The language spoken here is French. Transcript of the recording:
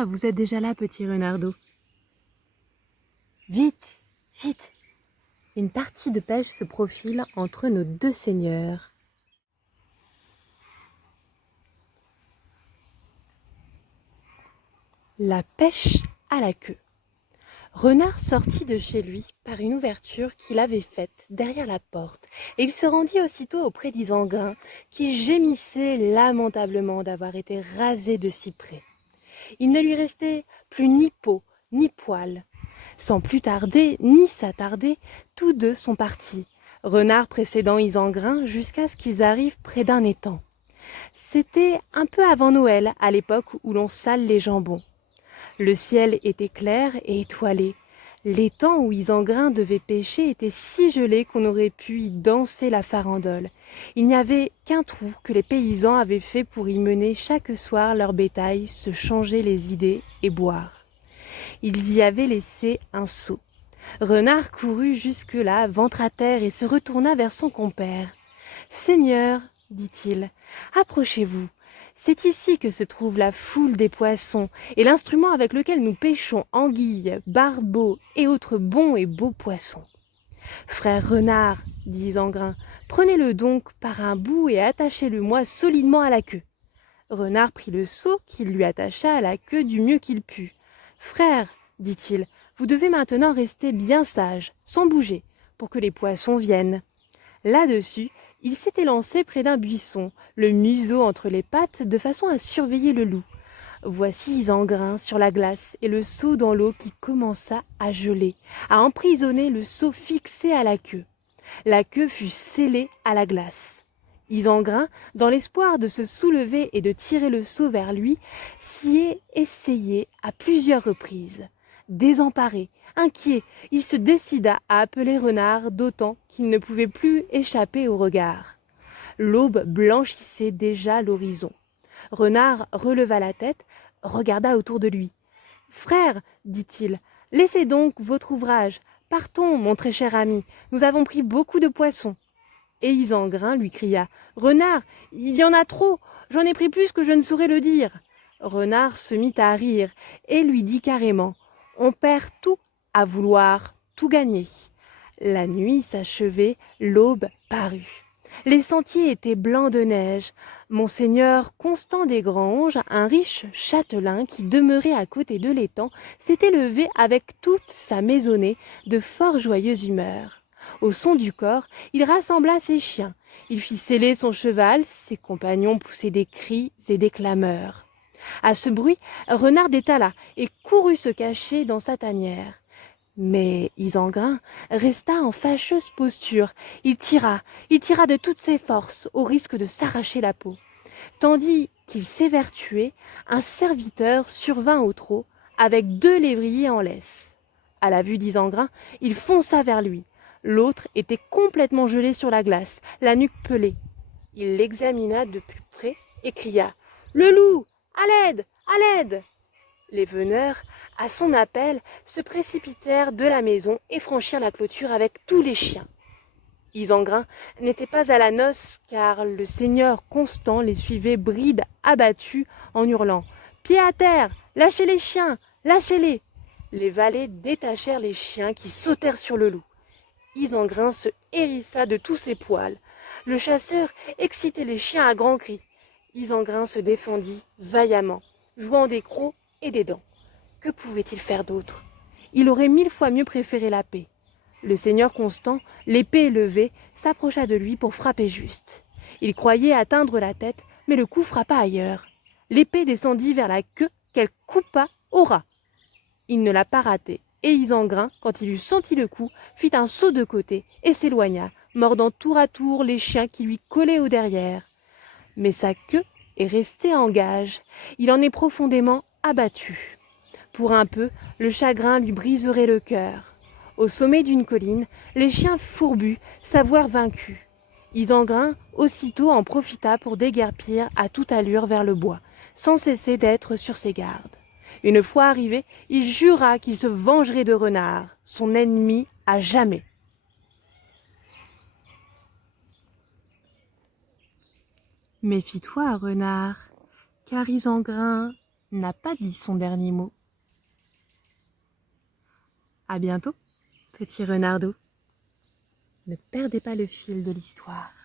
Ah, vous êtes déjà là, petit renardeau. Vite, vite. Une partie de pêche se profile entre nos deux seigneurs. La pêche à la queue. Renard sortit de chez lui par une ouverture qu'il avait faite derrière la porte, et il se rendit aussitôt auprès d'Isengrin, qui gémissait lamentablement d'avoir été rasé de si près. Il ne lui restait plus ni peau, ni poils. Sans plus tarder, ni s'attarder, tous deux sont partis, Renard précédant Isengrin jusqu'à ce qu'ils arrivent près d'un étang. C'était un peu avant Noël, à l'époque où l'on sale les jambons. Le ciel était clair et étoilé. L'étang où Isengrin devait pêcher était si gelé qu'on aurait pu y danser la farandole. Il n'y avait qu'un trou que les paysans avaient fait pour y mener chaque soir leur bétail, se changer les idées et boire. Ils y avaient laissé un seau. Renard courut jusque-là, ventre à terre, et se retourna vers son compère. « Seigneur, dit-il, approchez-vous. C'est ici que se trouve la foule des poissons et l'instrument avec lequel nous pêchons anguilles, barbeaux et autres bons et beaux poissons. » « Frère Renard, dit Isengrin, prenez-le donc par un bout et attachez-le-moi solidement à la queue. » Renard prit le seau qu'il lui attacha à la queue du mieux qu'il put. « Frère, dit-il, vous devez maintenant rester bien sage, sans bouger, pour que les poissons viennent. » Là-dessus, il s'était lancé près d'un buisson, le museau entre les pattes, de façon à surveiller le loup. Voici Isengrin sur la glace et le seau dans l'eau qui commença à geler, à emprisonner le seau fixé à la queue. La queue fut scellée à la glace. Isengrin, dans l'espoir de se soulever et de tirer le seau vers lui, s'y est essayé à plusieurs reprises. Désemparé, inquiet, il se décida à appeler Renard, d'autant qu'il ne pouvait plus échapper au regard. L'aube blanchissait déjà l'horizon. Renard releva la tête, regarda autour de lui. « Frère, dit-il, laissez donc votre ouvrage. Partons, mon très cher ami, nous avons pris beaucoup de poissons. » Et Isengrin lui cria « Renard, il y en a trop, j'en ai pris plus que je ne saurais le dire. » Renard se mit à rire et lui dit carrément « On perd tout à vouloir tout gagner. » La nuit s'achevait, l'aube parut. Les sentiers étaient blancs de neige. Monseigneur Constant Desgranges, un riche châtelain qui demeurait à côté de l'étang, s'était levé avec toute sa maisonnée de fort joyeuse humeur. Au son du cor, il rassembla ses chiens. Il fit seller son cheval, ses compagnons poussaient des cris et des clameurs. À ce bruit, Renard détala et courut se cacher dans sa tanière. Mais Isengrin resta en fâcheuse posture. Il tira de toutes ses forces, au risque de s'arracher la peau. Tandis qu'il s'évertuait, un serviteur survint au trot, avec 2 lévriers en laisse. À la vue d'Isengrin, il fonça vers lui. L'autre était complètement gelé sur la glace, la nuque pelée. Il l'examina de plus près et cria « Le loup! À l'aide! À l'aide !» Les veneurs, à son appel, se précipitèrent de la maison et franchirent la clôture avec tous les chiens. Isengrin n'était pas à la noce, car le seigneur Constant les suivait bride abattue en hurlant « Pied à terre! Lâchez les chiens! Lâchez-les !» Les valets détachèrent les chiens qui sautèrent sur le loup. Isengrin se hérissa de tous ses poils. Le chasseur excitait les chiens à grands cris. Isengrin se défendit vaillamment, jouant des crocs et des dents. Que pouvait-il faire d'autre? Il aurait 1000 fois mieux préféré la paix. Le seigneur Constant, l'épée levée, s'approcha de lui pour frapper juste. Il croyait atteindre la tête, mais le coup frappa ailleurs. L'épée descendit vers la queue qu'elle coupa au ras. Il ne l'a pas ratée, et Isengrin, quand il eut senti le coup, fit un saut de côté et s'éloigna, mordant tour à tour les chiens qui lui collaient au derrière. Mais sa queue est restée en gage. Il en est profondément abattu. Pour un peu, le chagrin lui briserait le cœur. Au sommet d'une colline, les chiens fourbus s'avouèrent vaincus. Isengrin aussitôt en profita pour déguerpir à toute allure vers le bois, sans cesser d'être sur ses gardes. Une fois arrivé, il jura qu'il se vengerait de Renard, son ennemi à jamais. Méfie-toi, Renard, car Isengrin n'a pas dit son dernier mot. À bientôt, petit renardeau. Ne perdez pas le fil de l'histoire.